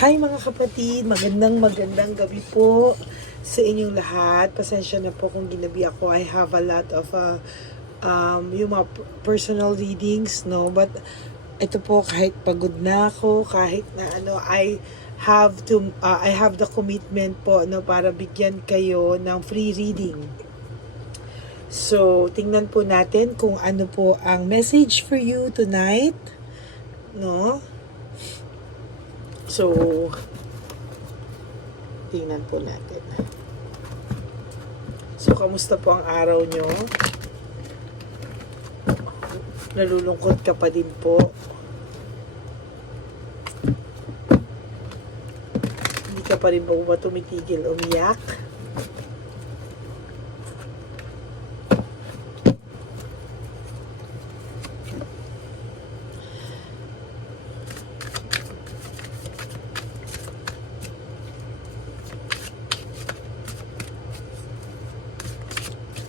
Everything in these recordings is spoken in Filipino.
Hi mga kapatid, magandang magandang gabi po sa inyong lahat. Pasensya na po kung ginabi ako. I have a lot of uh, um, yung mga personal readings, no? But ito po kahit pagod na ako, kahit na ano, I have to uh, I have the commitment po no para bigyan kayo ng free reading. So, tingnan po natin kung ano po ang message for you tonight. No? So, tingnan po natin. So, kamusta po ang araw nyo? Nalulungkot ka pa din po. Hindi ka pa rin ba ba tumitigil umiyak?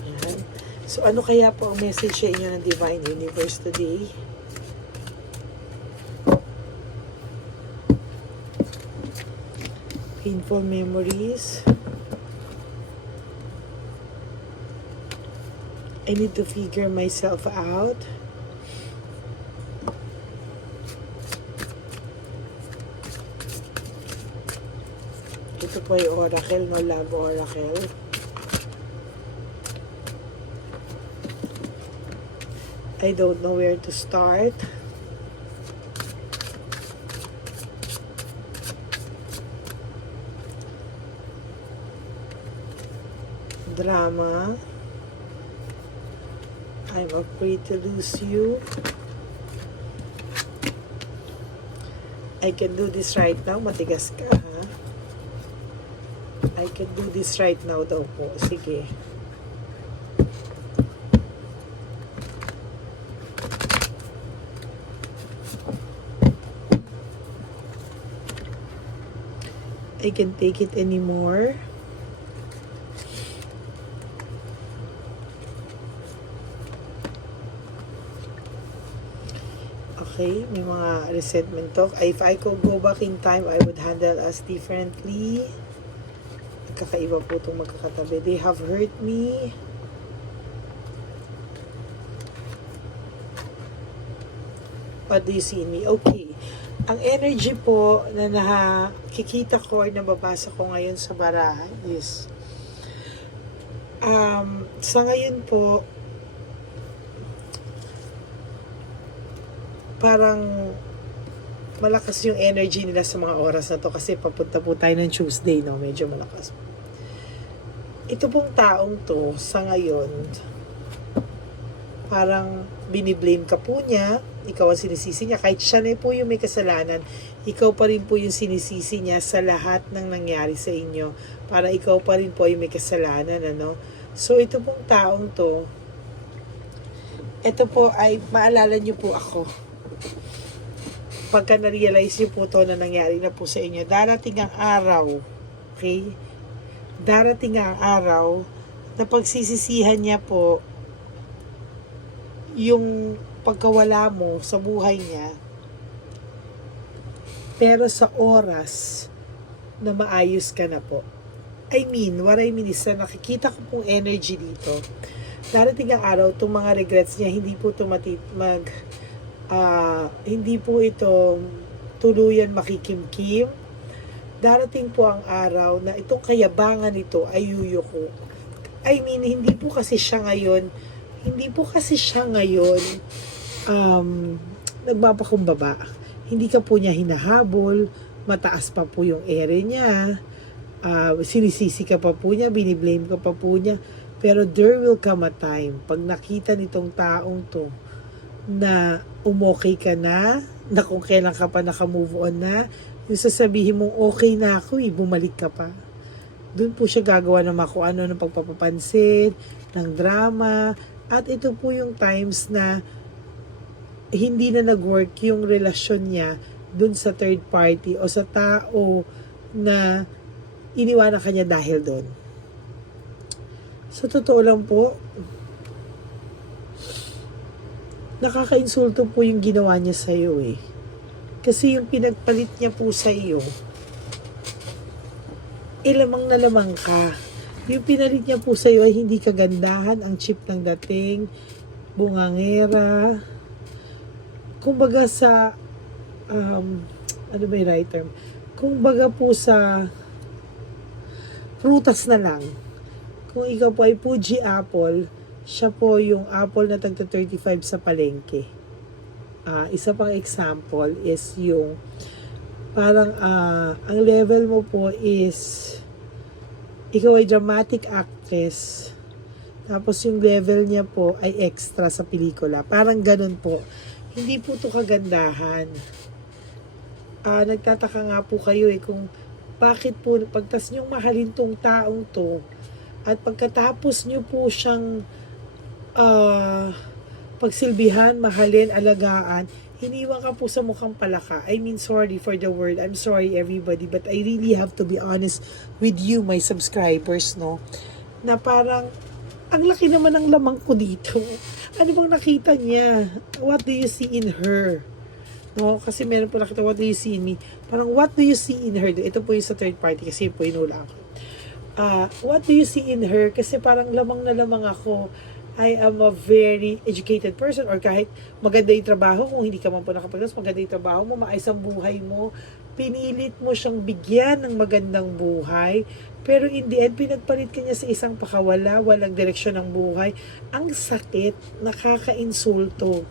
Ayan. So, ano kaya po ang message sa inyo ng Divine Universe today? Painful memories. I need to figure myself out. Ito po ay Oracle, no Love Oracle. I don't know where to start. Drama. I'm afraid to lose you. I can do this right now. Matigas ka, ha? I can do this right now daw po. Sige. I can take it anymore. Okay, may mga resentment talk. If I could go back in time, I would handle us differently. Kakaiba po itong magkakatabi. They have hurt me. What do you see in me? Okay. Ang energy po na nakikita ko or nababasa ko ngayon sa barahan is um, sa ngayon po parang malakas yung energy nila sa mga oras na to kasi papunta po tayo ng Tuesday, no? Medyo malakas. Ito pong taong to sa ngayon parang biniblame ka po niya, ikaw ang sinisisi niya, kahit siya na po yung may kasalanan, ikaw pa rin po yung sinisisi niya sa lahat ng nangyari sa inyo, para ikaw pa rin po yung may kasalanan, ano? So, ito pong taong to, ito po ay, maalala niyo po ako, pagka na-realize niyo po to na nangyari na po sa inyo, darating ang araw, okay? Darating ang araw na pagsisisihan niya po yung pagkawala mo sa buhay niya pero sa oras na maayos ka na po. I mean, what I mean is na nakikita ko pong energy dito. Darating ang araw, itong mga regrets niya, hindi po ito mag, ah, hindi po ito tuluyan makikimkim. Darating po ang araw na itong kayabangan nito ay yuyuko. I mean, hindi po kasi siya ngayon hindi po kasi siya ngayon um, nagpapakumbaba. Hindi ka po niya hinahabol, mataas pa po yung ere niya, uh, sinisisi ka pa po niya, biniblame ka pa po niya. Pero there will come a time, pag nakita nitong taong to, na umokay ka na, na kung kailan ka pa nakamove on na, yung sasabihin mong okay na ako, eh, bumalik ka pa. Doon po siya gagawa ng mga ano ng pagpapapansin, ng drama, at ito po yung times na hindi na nag-work yung relasyon niya dun sa third party o sa tao na iniwanan kanya dahil doon. Sa totoo lang po, nakakainsulto po yung ginawa niya sa iyo eh. Kasi yung pinagpalit niya po sa iyo, eh lamang na lamang ka. Yung pinalit niya po sa'yo ay hindi kagandahan, ang chip ng dating, bungangera. Kumbaga sa, um, ano ba yung right term? Kumbaga po sa prutas na lang. Kung ikaw po ay Fuji Apple, siya po yung apple na tagta 35 sa palengke. Ah, isa pang example is yung parang ah, ang level mo po is ikaw ay dramatic actress tapos yung level niya po ay extra sa pelikula. Parang ganun po. Hindi po to kagandahan. Ah, nagtataka nga po kayo eh kung bakit po pagtas niyong mahalin tong taong to at pagkatapos niyo po siyang ah, pagsilbihan, mahalin, alagaan, hiniwan ka po sa mukhang palaka. I mean, sorry for the word. I'm sorry everybody, but I really have to be honest with you, my subscribers, no? Na parang, ang laki naman ng lamang ko dito. Ano bang nakita niya? What do you see in her? No, kasi meron po nakita, what do you see in me? Parang, what do you see in her? Ito po yung sa third party, kasi po inula ako. Ah, what do you see in her? Kasi parang lamang na lamang ako. I am a very educated person or kahit maganda yung trabaho, kung hindi ka man po nakapagtas, maganda yung trabaho mo, maayos ang buhay mo, pinilit mo siyang bigyan ng magandang buhay, pero in the end, pinagpalit ka niya sa isang pakawala, walang direksyon ng buhay. Ang sakit, nakaka-insulto.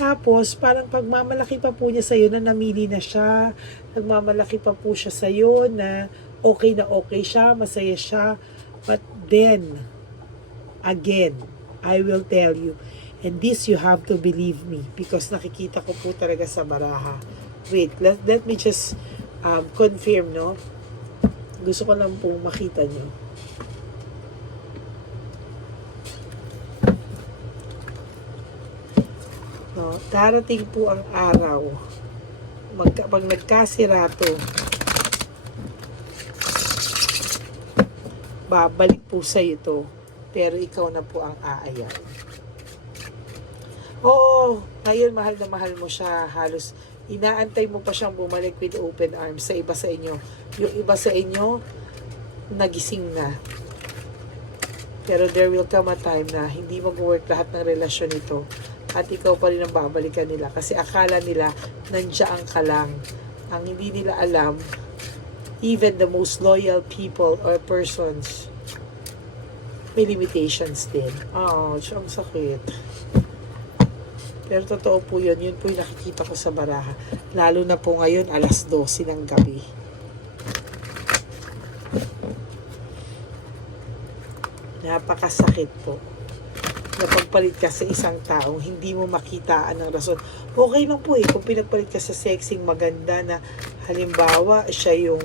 Tapos, parang pagmamalaki pa po niya sa'yo na namili na siya, nagmamalaki pa po siya sa'yo na okay na okay siya, masaya siya. But then, again, I will tell you, and this you have to believe me because nakikita ko po talaga sa baraha. Wait, let, let me just um, confirm, no? Gusto ko lang po makita nyo. No, darating po ang araw. Magka, pag nagkasirato, babalik po sa ito. Pero ikaw na po ang aayaw. Oo, ngayon mahal na mahal mo siya. Halos inaantay mo pa siyang bumalik with open arms sa iba sa inyo. Yung iba sa inyo, nagising na. Pero there will come a time na hindi mag-work lahat ng relasyon nito at ikaw pa rin ang babalikan nila kasi akala nila nandiyan ka lang. Ang hindi nila alam, even the most loyal people or persons, may limitations din. Oh, ang sakit. Pero totoo po yun. Yun po yung nakikita ko sa baraha. Lalo na po ngayon, alas 12 ng gabi. Napakasakit po. Napagpalit ka sa isang taong hindi mo makitaan ng rason. Okay lang po eh, kung pinagpalit ka sa sexing maganda na halimbawa, siya yung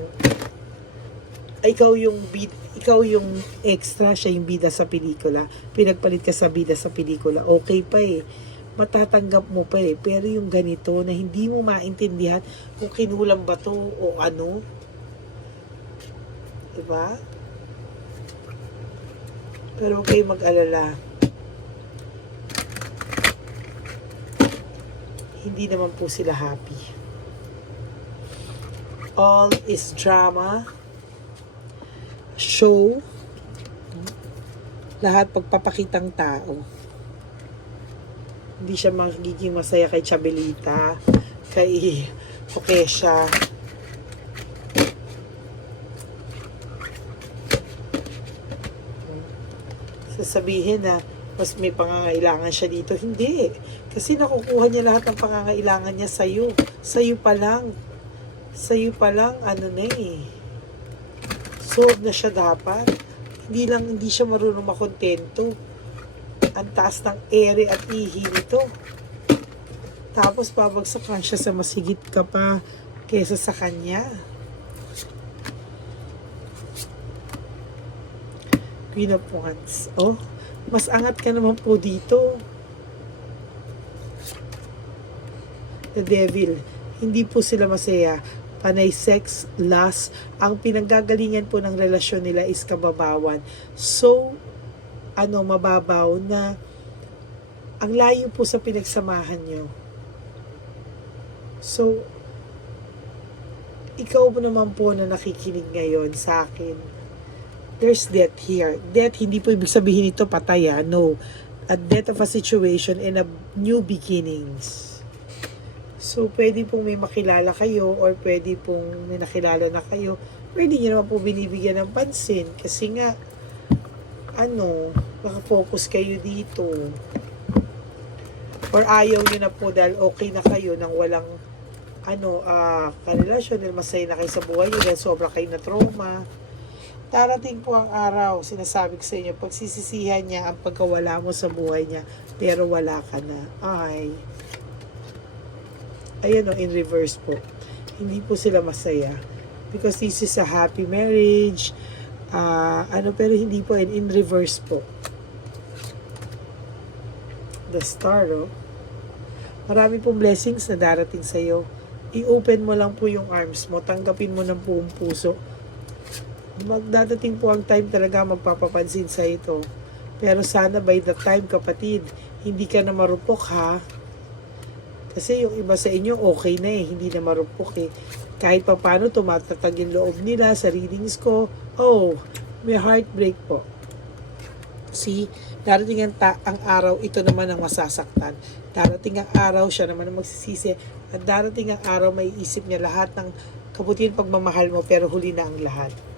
ikaw yung bid, ikaw yung extra, siya yung bida sa pelikula. Pinagpalit ka sa bida sa pelikula. Okay pa eh. Matatanggap mo pa eh. Pero yung ganito na hindi mo maintindihan kung kinulang ba to o ano. Diba? Pero huwag kayong mag-alala. Hindi naman po sila happy. All is drama show, lahat pagpapakitang tao. Hindi siya magiging masaya kay Chabelita, kay Okesha. Sasabihin na mas may pangangailangan siya dito. Hindi. Kasi nakukuha niya lahat ng pangangailangan niya sa'yo. Sa'yo pa lang. Sa'yo pa lang, ano na eh solve na siya dapat. Hindi lang hindi siya marunong makontento. Ang taas ng ere at ihi nito. Tapos babagsakan siya sa masigit ka pa kesa sa kanya. Queen of Wands. Oh, mas angat ka naman po dito. The Devil. Hindi po sila masaya panay sex, lust, ang pinanggagalingan po ng relasyon nila is kababawan. So, ano, mababaw na ang layo po sa pinagsamahan nyo. So, ikaw po naman po na nakikinig ngayon sa akin, there's death here. Death, hindi po ibig sabihin ito patay ah. No. A death of a situation and a new beginnings. So, pwede pong may makilala kayo or pwede pong may nakilala na kayo. Pwede nyo naman po binibigyan ng pansin kasi nga, ano, nakafocus kayo dito. Or ayaw nyo na po dahil okay na kayo nang walang ano, ah, karelasyon dahil masaya na kayo sa buhay nyo dahil sobra kayo na trauma. Darating po ang araw, sinasabi ko sa inyo, pagsisisihan niya ang pagkawala mo sa buhay niya, pero wala ka na. Ay. Ayan o, in reverse po. Hindi po sila masaya. Because this is a happy marriage. Ah, ano, pero hindi po, in, in reverse po. The star, oh. Marami pong blessings na darating sa'yo. I-open mo lang po yung arms mo. Tanggapin mo ng buong puso. Magdadating po ang time talaga magpapapansin sa ito. Pero sana by the time, kapatid, hindi ka na marupok ha. Kasi yung iba sa inyo, okay na eh. Hindi na marupok eh. Kahit pa paano, tumatatag yung loob nila sa readings ko. Oh, may heartbreak po. See, darating ang, ta- ang araw, ito naman ang masasaktan. Darating ang araw, siya naman ang magsisisi. At darating ang araw, may isip niya lahat ng kabutihan pagmamahal mo, pero huli na ang lahat.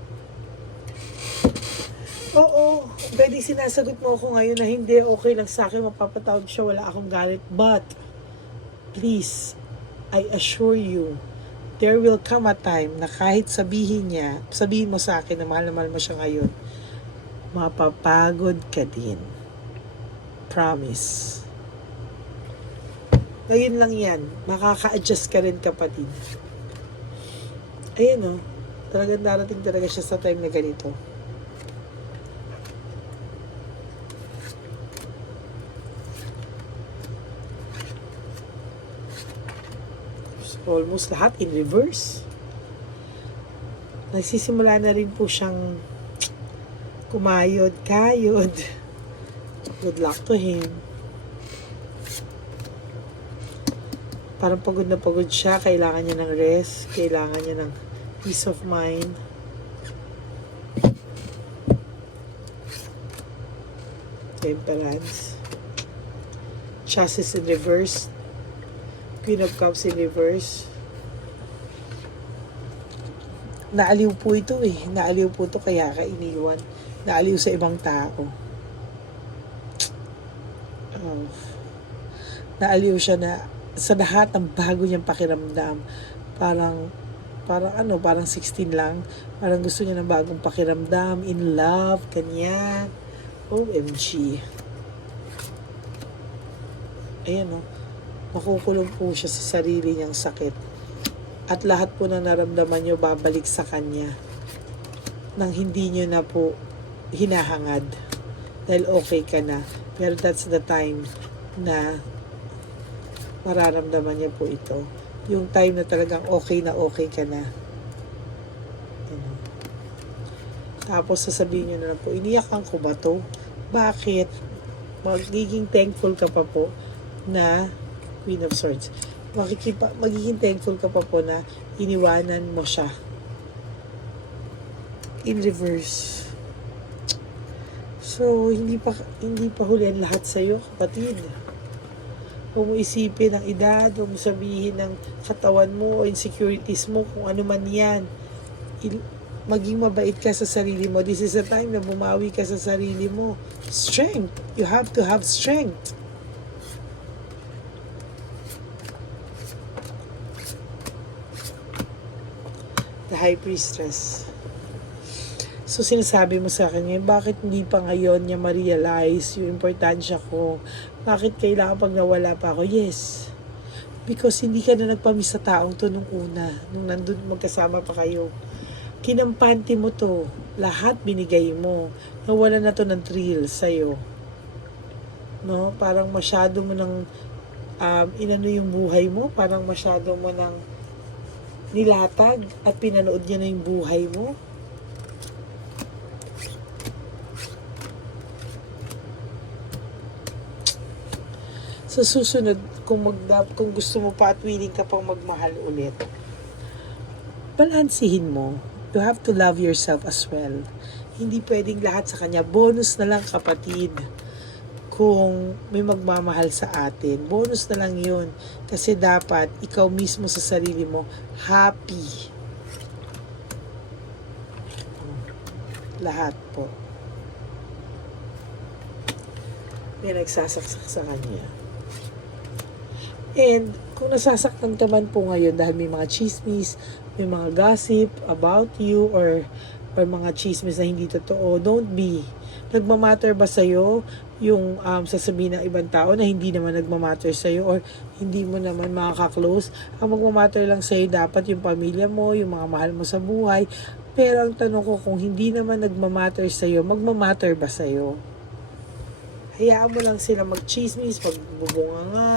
Oo, pwede sinasagot mo ako ngayon na hindi, okay lang sa akin, mapapatawad siya, wala akong galit. But, please, I assure you, there will come a time na kahit sabihin niya, sabihin mo sa akin na mahal na mahal mo siya ngayon, mapapagod ka din. Promise. Ngayon lang yan. Makaka-adjust ka rin kapatid. Ayun o. Talagang darating talaga siya sa time na ganito. Almost lahat in reverse. Nagsisimula na rin po siyang kumayod, kayod. Good luck to him. Parang pagod na pagod siya. Kailangan niya ng rest. Kailangan niya ng peace of mind. Temperance. Chassis in reverse. Queen of Cups in reverse. Naaliw po ito eh. Naaliw po ito kaya ka iniwan. Naaliw sa ibang tao. Oh. Naaliw siya na sa lahat ng bago niyang pakiramdam. Parang parang ano, parang 16 lang. Parang gusto niya ng bagong pakiramdam, in love, ganyan. OMG. Ayan o. Makukulong po siya sa sarili niyang sakit. At lahat po na naramdaman niyo babalik sa kanya. Nang hindi niyo na po hinahangad. Dahil okay ka na. Pero that's the time na mararamdaman niya po ito. Yung time na talagang okay na okay ka na. Ano. Tapos sasabihin niyo na lang po, iniyakan ko ba to? Bakit? Magiging thankful ka pa po na Queen of Swords. Makikipa, magiging thankful ka pa po na iniwanan mo siya. In reverse. So, hindi pa hindi pa huli ang lahat sa iyo, kapatid. Huwag mo isipin ang edad, huwag mo sabihin ng katawan mo o insecurities mo, kung ano man yan. Il- maging mabait ka sa sarili mo. This is a time na bumawi ka sa sarili mo. Strength. You have to have strength. High Priestess. So sinasabi mo sa akin bakit hindi pa ngayon niya ma-realize yung importansya ko? Bakit kailangan pag nawala pa ako? Yes. Because hindi ka na nagpamiss sa taong to nung una, nung nandun magkasama pa kayo. Kinampante mo to. Lahat binigay mo. Nawala na to ng thrill sa'yo. No? Parang masyado mo nang um, inano yung buhay mo. Parang masyado mo nang nilatag at pinanood niya na yung buhay mo. Sa susunod, kung, magda, kung gusto mo pa at willing ka pang magmahal ulit, balansihin mo. You have to love yourself as well. Hindi pwedeng lahat sa kanya. Bonus na lang kapatid. Kung may magmamahal sa atin, bonus na lang yun. Kasi dapat ikaw mismo sa sarili mo happy. Lahat po. May nagsasaksak sa kanya. And kung nasasaktan ka man po ngayon dahil may mga chismis, may mga gossip about you or or mga chismis na hindi totoo, don't be. Nagmamatter ba sa'yo yung um, sasabihin ng ibang tao na hindi naman nagmamatter sa'yo or hindi mo naman makaka-close? Ang magmamatter lang sa'yo dapat yung pamilya mo, yung mga mahal mo sa buhay. Pero ang tanong ko, kung hindi naman nagmamatter sa'yo, magmamatter ba sa'yo? Hayaan mo lang sila mag-chismis, magbubunga nga,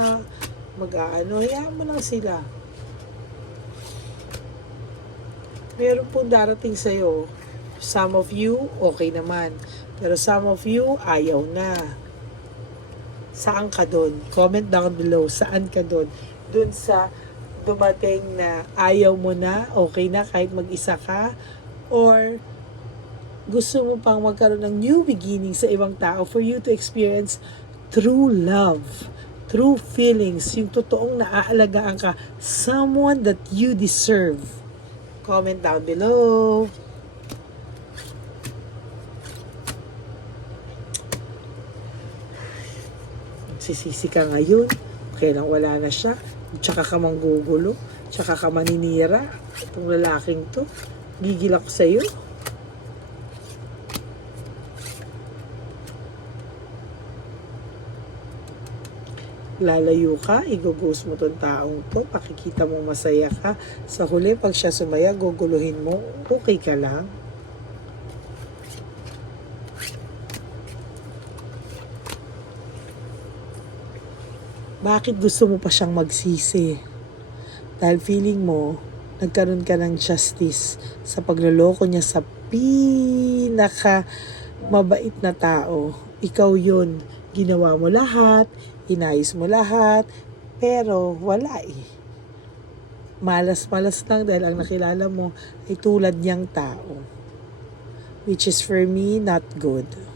mag-aano, hayaan mo lang sila. Meron pong darating sa'yo. Some of you, okay naman. Pero some of you, ayaw na. Saan ka doon? Comment down below. Saan ka doon? Doon sa dumating na ayaw mo na, okay na kahit mag-isa ka? Or gusto mo pang magkaroon ng new beginning sa ibang tao for you to experience true love, true feelings, yung totoong naaalagaan ka, someone that you deserve. Comment down below. Sisisi ka ngayon, kailang wala na siya, tsaka ka manggugulo, tsaka ka maninira, itong lalaking to, gigil ako sa'yo. lalayo ka, igugos mo tong taong to, pakikita mo masaya ka. Sa huli, pag siya sumaya, guguluhin mo, okay ka lang. Bakit gusto mo pa siyang magsisi? Dahil feeling mo, nagkaroon ka ng justice sa pagloloko niya sa pinaka mabait na tao. Ikaw yun. Ginawa mo lahat, inayos mo lahat, pero wala eh. Malas-malas lang dahil ang nakilala mo ay tulad niyang tao. Which is for me, not good.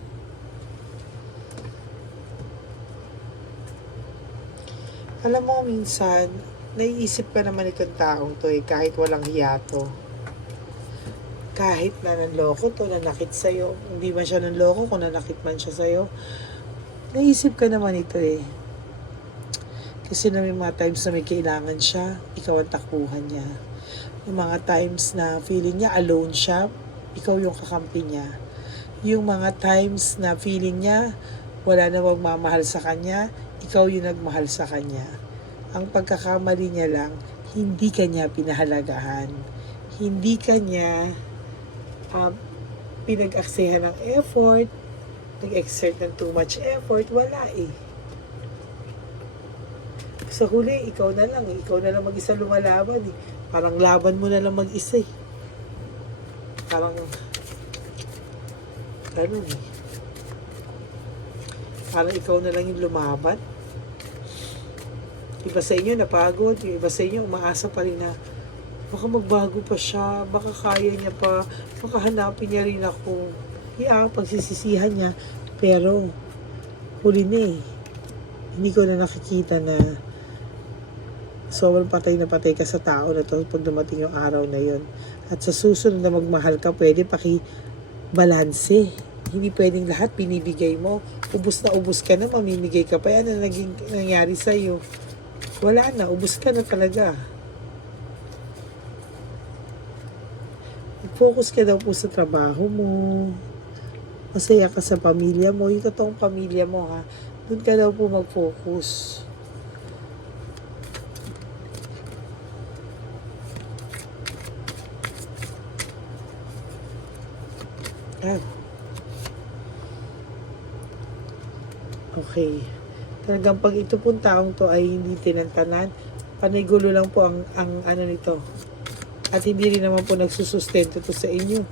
Alam mo, minsan, naiisip ka naman itong taong to eh, kahit walang hiyato. Kahit na nanloko to, nanakit sa'yo. Hindi man siya nanloko, kung nanakit man siya sa'yo. Naisip ka naman ito eh. Kasi na may mga times na may kailangan siya, ikaw ang takbuhan niya. Yung mga times na feeling niya alone siya, ikaw yung kakampi niya. Yung mga times na feeling niya wala na magmamahal sa kanya, ikaw yung nagmahal sa kanya. Ang pagkakamali niya lang, hindi kanya pinahalagahan. Hindi kanya um, pinag-aksehan ng effort, nag-exert ng too much effort, wala eh. Sa huli, ikaw na lang, eh. ikaw na lang mag-isa lumalaban eh. Parang laban mo na lang mag-isa eh. Parang, ganun eh. Parang ikaw na lang yung lumaban. Iba sa inyo napagod, yung iba sa inyo umaasa pa rin na baka magbago pa siya, baka kaya niya pa, baka hanapin niya rin ako. Iya, pagsisisihan niya. Pero, huli na eh. Hindi ko na nakikita na sobrang patay na patay ka sa tao na to pag dumating yung araw na yon. At sa susunod na magmahal ka, pwede paki balanse. Hindi pwedeng lahat binibigay mo. Ubus na ubus ka na, mamimigay ka pa. Yan ang naging nangyari sa'yo. Wala na, ubus ka na talaga. Focus ka daw po sa trabaho mo. Masaya ka sa pamilya mo. Yung totoong pamilya mo ha. Doon ka daw po mag-focus. Ah. Okay. Talagang pag ito pong taong to ay hindi tinantanan, panigulo lang po ang, ang ano nito. At hindi rin naman po nagsusustento to sa inyo.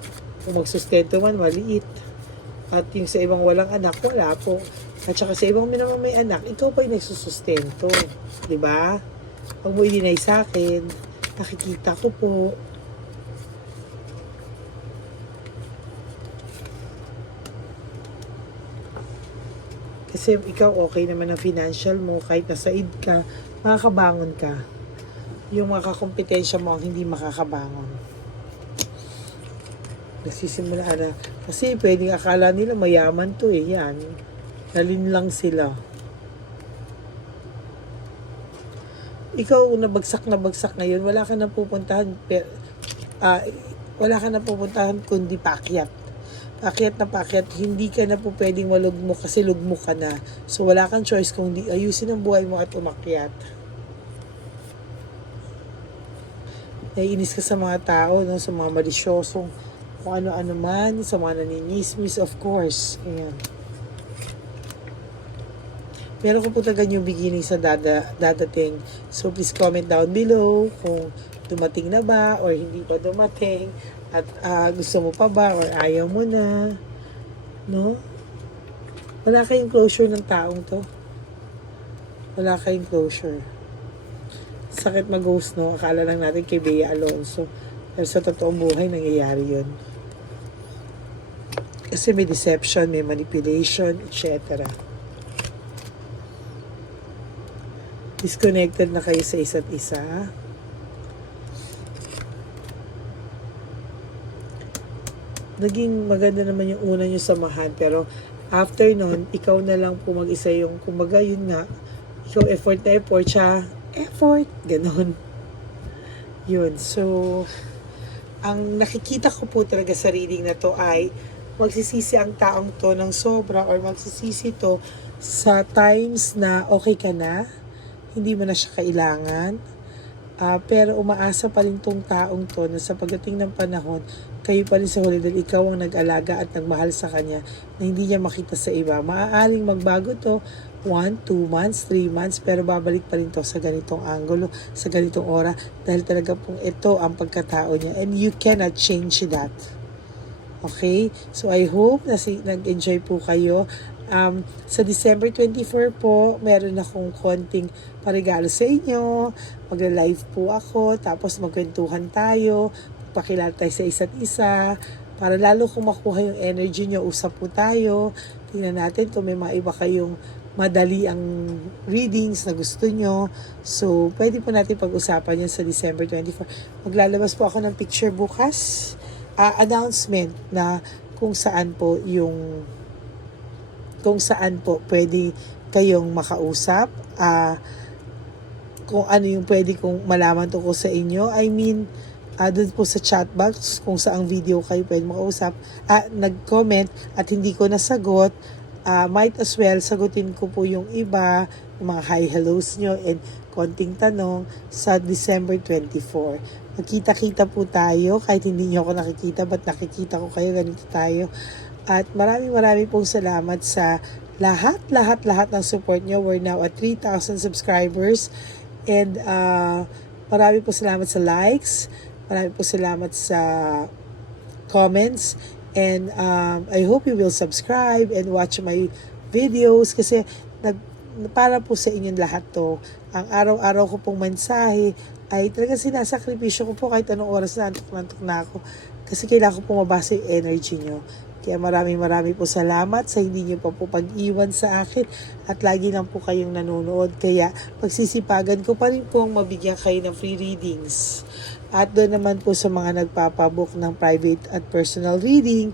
Kung magsustento man, maliit. At yung sa ibang walang anak, wala po. At saka sa ibang naman may anak, ikaw pa yung nagsusustento. ba? Huwag mo i-deny sa akin. Nakikita ko po. Kasi ikaw okay naman ang financial mo, kahit nasa id ka, makakabangon ka. Yung mga kakompetensya mo ang hindi makakabangon. Nagsisimula na. Kasi pwedeng akala nila mayaman to eh, yan. Nalin lang sila. Ikaw, nabagsak na bagsak ngayon, wala ka na pupuntahan, per, ah, wala ka na pupuntahan kundi pakyat. Pakyat na pakyat, hindi ka na po pwedeng malugmo kasi lugmo ka na. So wala kang choice kung di ayusin ang buhay mo at umakyat. Naiinis ka sa mga tao, no? sa mga malisyosong kung ano-ano man, sa mga naninismis, of course. Ayan. Meron ko po talaga new beginning sa dada, dadating. So please comment down below kung dumating na ba or hindi pa dumating at ah, gusto mo pa ba or ayaw mo na. No? Wala kayong closure ng taong to. Wala kayong closure. Sakit mag-ghost, no? Akala lang natin kay Bea Alonso. Pero sa totoong buhay, nangyayari yun. Kasi may deception, may manipulation, etc. Disconnected na kayo sa isa't isa. Naging maganda naman yung una nyo samahan, pero after nun, ikaw na lang po mag-isa yung, kumbaga yun nga, ikaw effort na effort siya, effort, ganon. Yun, so, ang nakikita ko po talaga sa reading na to ay magsisisi ang taong to ng sobra or magsisisi to sa times na okay ka na, hindi mo na siya kailangan, Ah, pero umaasa pa rin tong taong to na sa pagdating ng panahon, kayo pa rin sa huli dahil ikaw ang nag-alaga at nagmahal sa kanya na hindi niya makita sa iba. Maaaring magbago to 1, 2 months, 3 months, pero babalik pa rin to sa ganitong angulo, sa ganitong ora, dahil talaga pong ito ang pagkatao niya and you cannot change that. Okay? So I hope na si, nag-enjoy po kayo. Um, sa December 24 po, meron akong konting parigalo sa inyo. Magla-live po ako, tapos magkwentuhan tayo, pakilala tayo sa isa't isa, para lalo kung makuha yung energy nyo, usap po tayo. Tingnan natin kung may mga iba kayong madali ang readings na gusto nyo. So, pwede po natin pag-usapan yan sa December 24. Maglalabas po ako ng picture bukas. ah, announcement na kung saan po yung kung saan po pwede kayong makausap, ah, kung ano yung pwede kong malaman tungkol sa inyo. I mean, ah, doon po sa chat box, kung saang video kayo pwede makausap, ah, nag-comment at hindi ko nasagot, ah, might as well sagutin ko po yung iba, yung mga hi hellos nyo and konting tanong sa December 24. Magkita-kita po tayo, kahit hindi nyo ako nakikita, but nakikita ko kayo, ganito tayo. At maraming maraming pong salamat sa lahat, lahat, lahat ng support nyo. We're now at 3,000 subscribers. And uh, marami po salamat sa likes. Marami po salamat sa comments. And um, I hope you will subscribe and watch my videos kasi nag, para po sa inyong lahat to. Ang araw-araw ko pong mensahe ay talaga sinasakripisyo ko po kahit anong oras na antok na ako. Kasi kailangan ko po mabasa yung energy nyo. Kaya maraming maraming po salamat sa hindi nyo pa po pag-iwan sa akin at lagi lang po kayong nanonood. Kaya pagsisipagan ko pa rin po ang mabigyan kayo ng free readings. At doon naman po sa mga nagpapabook ng private at personal reading,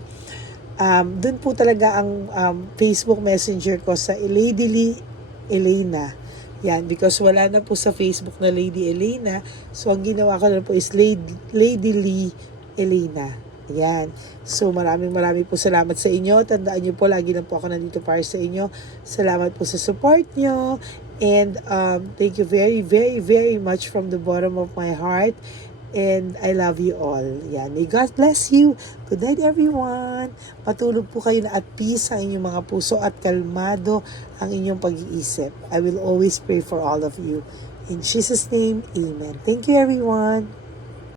um, doon po talaga ang um, Facebook Messenger ko sa Lady Lee Elena. Yan, because wala na po sa Facebook na Lady Elena. So, ang ginawa ko na po is Lady, Lady Lee Elena. Yan. So, maraming maraming po salamat sa inyo. Tandaan nyo po, lagi lang po ako nandito para sa inyo. Salamat po sa support nyo. And um, thank you very, very, very much from the bottom of my heart. And I love you all. Yan. May God bless you. Good night, everyone. Patulog po kayo na at peace sa inyong mga puso at kalmado ang inyong pag-iisip. I will always pray for all of you. In Jesus' name, Amen. Thank you, everyone.